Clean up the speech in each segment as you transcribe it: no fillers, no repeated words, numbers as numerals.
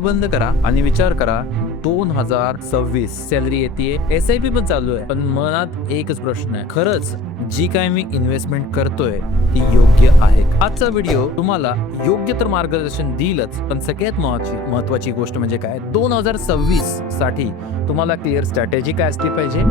बंद करा आणि विचार करा 2026 सॅलरी येते, SIP पण चालू आहे, पण मनात एकच प्रश्न आहे, खरंच जी काय मी इन्व्हेस्टमेंट करतोय ती योग्य आहे? आजचा व्हिडिओ तुम्हाला योग्य तर मार्गदर्शन देईलच, पण सगळ्यात महत्वाची गोष्ट म्हणजे काय, 2026 साठी तुम्हाला क्लिअर स्ट्रॅटेजी काय असली पाहिजे,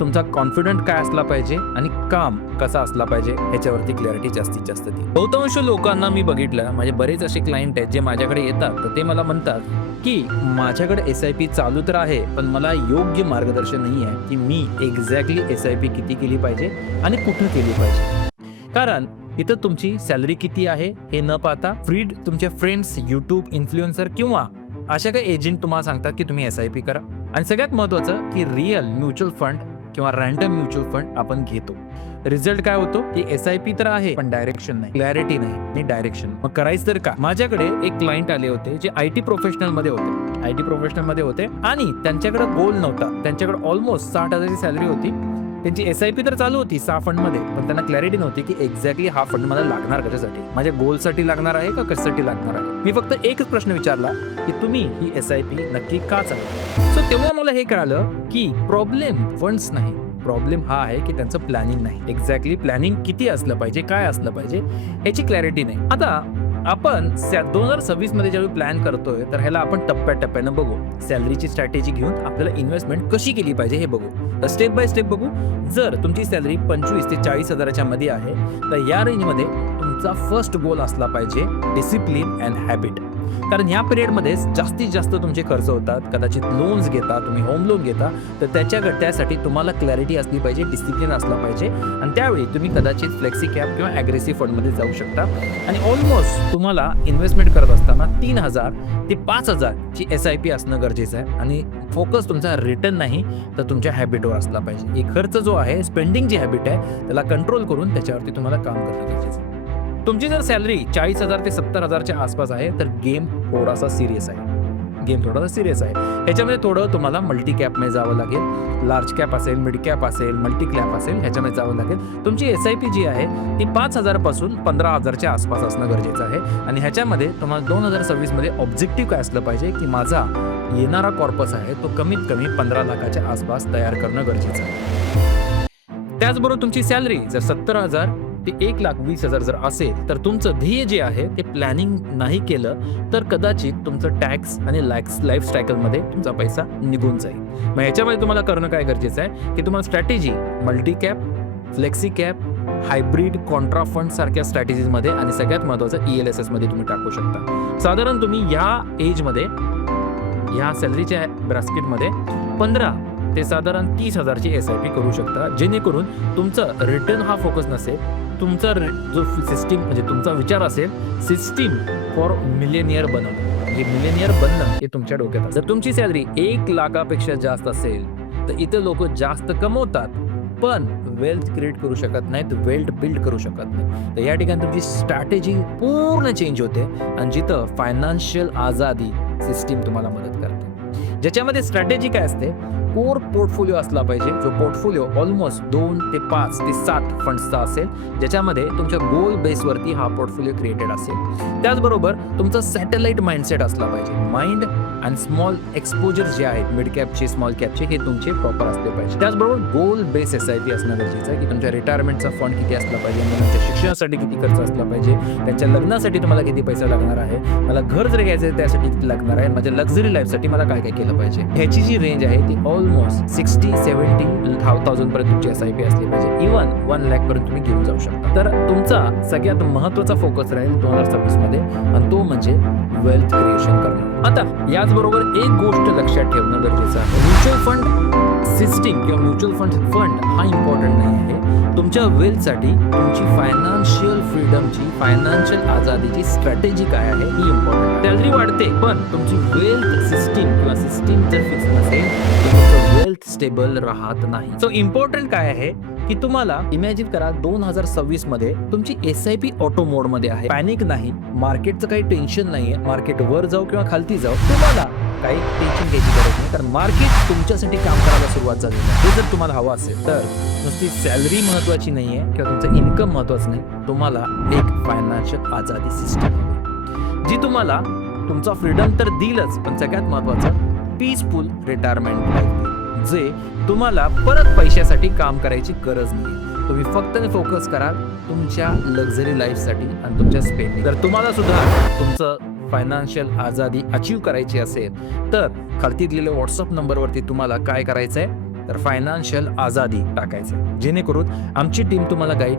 तुमचा कॉन्फिडंट काय असला पाहिजे आणि काम कसा असला पाहिजे ह्याच्यावरती क्लॅरिटी जास्तीत जास्त दी. बहुतांश लोकांना मी बघितलं, म्हणजे बरेच असे क्लायंट आहेत जे माझ्याकडे येतात, तर ते मला म्हणतात की माझ्याकडे SIP चालू तर आहे, पण मला योग्य मार्गदर्शन नाही आहे की मी एक्झॅक्टली SIP किती केली पाहिजे आणि कुठं केली पाहिजे. कारण इथं तुमची सॅलरी किती आहे हे न पाहता फ्रीड तुमचे फ्रेंड्स, यूट्यूब इन्फ्लुएन्सर किंवा अशा काही एजंट तुम्हाला सांगतात की तुम्ही SIP करा, आणि सगळ्यात महत्वाचं की रिअल म्युच्युअल फंड किंवा रँडम म्युच्युअल फंड आपण घेतो. रिझल्ट काय होतो की SIP तर आहे पण डायरेक्शन नाही, क्लॅरिटी नाही आणि डायरेक्शन. मग करायचं तर का? माझ्याकडे एक क्लायंट आले होते जे IT प्रोफेशनल मध्ये होते आणि त्यांच्याकडे गोल नव्हता. त्यांच्याकडे ऑलमोस्ट 60,000ची सॅलरी होती. त्यांची SIP तर चालू होती 6 फंड मध्ये, पण त्यांना क्लॅरिटी नव्हती की एक्झॅक्टली हा फंड मला लागणार कशासाठी, माझ्या गोलसाठी लागणार आहे का कशासाठी लागणार आहे. मी फक्त एकच प्रश्न विचारला की तुम्ही ही SIP नक्की का चालू. सो तेव्हा मला हे कळालं की प्रॉब्लेम फंड्स नाही, प्रॉब्लेम हा आहे की त्यांचं प्लॅनिंग नाही. एक्झॅक्टली प्लॅनिंग किती असलं पाहिजे, काय असलं पाहिजे ह्याची क्लॅरिटी नाही. आता आपण 2026 मध्ये ज्यावेळी प्लॅन करतोय तर ह्याला आपण टप्प्याटप्प्यानं बघू. सॅलरीची स्ट्रॅटेजी घेऊन आपल्याला इन्व्हेस्टमेंट कशी केली पाहिजे हे बघू. तर स्टेप बाय स्टेप बघू. जर तुमची सॅलरी 25 ते 40 हजाराच्या मध्ये आहे तर या रेंजमध्ये तुमचा फर्स्ट गोल असला पाहिजे डिसिप्लिन अँड हॅबिट. कारण ह्या पिरियडमध्ये जास्तीत जास्त तुमचे खर्च होतात. कदाचित लोन्स घेता, तुम्ही होम लोन घेता, तर त्यासाठी तुम्हाला क्लॅरिटी असली पाहिजे, डिसिप्लिन असला पाहिजे, आणि त्यावेळी तुम्ही कदाचित फ्लेक्सी कॅप किंवा ॲग्रेसिव्ह फंडमध्ये जाऊ शकता. आणि ऑलमोस्ट तुम्हाला इन्व्हेस्टमेंट करत असताना 3,000 ते 5,000 ची SIP असणं गरजेचं आहे. आणि फोकस तुमचा रिटर्न नाही तर तुमच्या हॅबिटवर असला पाहिजे. हे खर्च जो आहे, स्पेंडिंग जी हॅबिट आहे, त्याला कंट्रोल करून त्याच्यावरती तुम्हाला काम करणं गरजेचं आहे. तुमची जर सॅलरी 40,000 ते 70,000च्या आसपास आहे तर गेम थोडासा सिरियस आहे. ह्याच्यामध्ये थोडं तुम्हाला मल्टी कॅपमध्ये जावं लागेल. लार्ज कॅप असेल, मिड कॅप असेल, मल्टी कॅप असेल, ह्याच्यामध्ये जावं लागेल. तुमची SIP जी आहे ती 5,000 पासून 15,000च्या आसपास असणं गरजेचं आहे. आणि ह्याच्यामध्ये तुम्हाला 2026 मध्ये ऑब्जेक्टिव्ह काय असलं पाहिजे की माझा येणारा कॉर्पस आहे तो कमीत कमी 15 लाखाच्या आसपास तयार करणं गरजेचं आहे. त्याचबरोबर तुमची सॅलरी जर 70,000 ते 1,20,000 जर असेल तर तुमचं ध्येय जे आहे ते प्लॅनिंग नाही केलं तर कदाचित तुमचं टॅक्स आणि लाईफ सायकलमध्ये तुमचा पैसा निघून जाईल. मग याच्यामध्ये तुम्हाला करणं काय गरजेचं आहे की तुम्हाला strategy multi cap, flexi cap, hybrid, Contra fund सारख्या स्ट्रॅटेजीजमध्ये आणि सगळ्यात महत्त्वाचं ELSS मध्ये तुम्ही टाकू शकता. साधारण तुम्ही या एजमध्ये ह्या सॅलरीच्या ब्रॅस्केटमध्ये 15 ते साधारण 30,000ची SIP करू शकता, जेणेकरून तुमचं रिटर्न हा फोकस नसेल, तुमचा जो सिस्टीम म्हणजे तुमचा विचार असेल सिस्टीम फॉर मिलेनियर बनवणं. हे मिलेनियर बनणं हे तुमच्या डोक्यात असेल. जर तुमची सॅलरी 1 लाखापेक्षा जास्त असेल तर इथे लोक जास्त कमवतात पण वेल्थ क्रिएट करू शकत नाहीत, वेल्थ बिल्ड करू शकत नाही. तर या ठिकाणी तुमची स्ट्रॅटेजी पूर्ण चेंज होते आणि जिथं फायनान्शियल आझादी सिस्टीम तुम्हाला मदत करते. ज्याच्यामध्ये स्ट्रॅटेजी काय असते, कोर पोर्टफोलिओ असला पाहिजे, जो पोर्टफोलिओ ऑलमोस्ट 2 ते 5 ते 7 फंड्सचा असेल, ज्याच्यामध्ये तुमच्या गोल बेसवरती हा पोर्टफोलिओ क्रिएटेड असेल. त्याचबरोबर तुमचा सॅटेलाइट माइंडसेट असला पाहिजे. माइंड आणि स्मॉल एक्सपोजर जे आहेत, मिड कॅपचे, स्मॉल कॅपचे, हे तुमचे प्रॉपर असले पाहिजे. त्याचबरोबर गोल बेस SIP असणं गरजेचं आहे की तुमच्या रिटायरमेंटचा फंड किती असला पाहिजे, मुलांच्या शिक्षणासाठी किती खर्च असला पाहिजे, त्यांच्या लग्नासाठी तुम्हाला किती पैसा लागणार आहे, मला घर जर घ्यायचं आहे त्यासाठी किती लागणार आहे, माझ्या लक्झरी लाईफसाठी मला काय काय केलं पाहिजे. ह्याची जी रेंज आहे ती ऑलमोस्ट 60-70,000 पर्यंत तुमची SIP असली पाहिजे. इव्हन 1 लाख पर्यंत तुम्ही घेऊन जाऊ शकता. तर तुमचा सगळ्यात महत्त्वाचा फोकस राहील 2026 मध्ये, आणि तो म्हणजे वेल्थ क्रिएशन करणं. आता याचबरोबर एक गोष्ट लक्षात ठेवणं गरजेचं आहे, म्युच्युअल फंड सिस्टीम किंवा म्युच्युअल फंड हा इम्पॉर्टंट नाही आहे. तुमच्या वेल्थसाठी तुमची फायनान्शियल फ्रीडमची, फायनान्शियल आझादीची स्ट्रॅटेजी काय आहे ही इम्पॉर्टंट. सॅलरी वाढते पण तुमची वेल्थ सिस्टीम किंवा सिस्टीम जर फिक्स नसेल तर तुमचं वेल्थ स्टेबल राहत नाही. सो इम्पॉर्टंट काय आहे की तुम्हाला इमॅजिन करा 2026 मध्ये तुमची SIP ऑटो मोड मध्ये आहे. पॅनिक नाही, मार्केटचं काही टेन्शन नाहीये, मार्केट वर जाऊ किंवा खालती जाऊ तुम्हाला काही टेन्शन घ्यायची गरज नाही, कारण मार्केट तुमच्यासाठी काम करायला सुरुवात झाली आहे. हे जर तुम्हाला हवं असेल तर नुसती सॅलरी महत्वाची नाहीये किंवा तुमचं इन्कम महत्वाचं नाही, तुम्हाला एक फायनान्शियल आझादी सिस्टम हवी जी तुम्हाला तुमचा फ्रीडम तर देईलच, पण सगळ्यात महत्वाचं पीसफुल रिटायरमेंट लाईफ देईल, जे तुम्हाला परत पैशासाठी काम करायची गरज नाही. तुम्ही फक्त फोकस करा तुमच्या लक्झरी लाईफसाठी आणि तुमच्या स्पेंडिंग. तर तुम्हाला सुद्धा तुमचं फायनान्शियल आझादी अचीव करायची असेल तर खालती दिलेल्या व्हॉट्सअप नंबरवरती तुम्हाला काय करायचंय तर फायनान्शियल आझादी टाकायचं, जेणेकरून आमची टीम तुम्हाला गाईड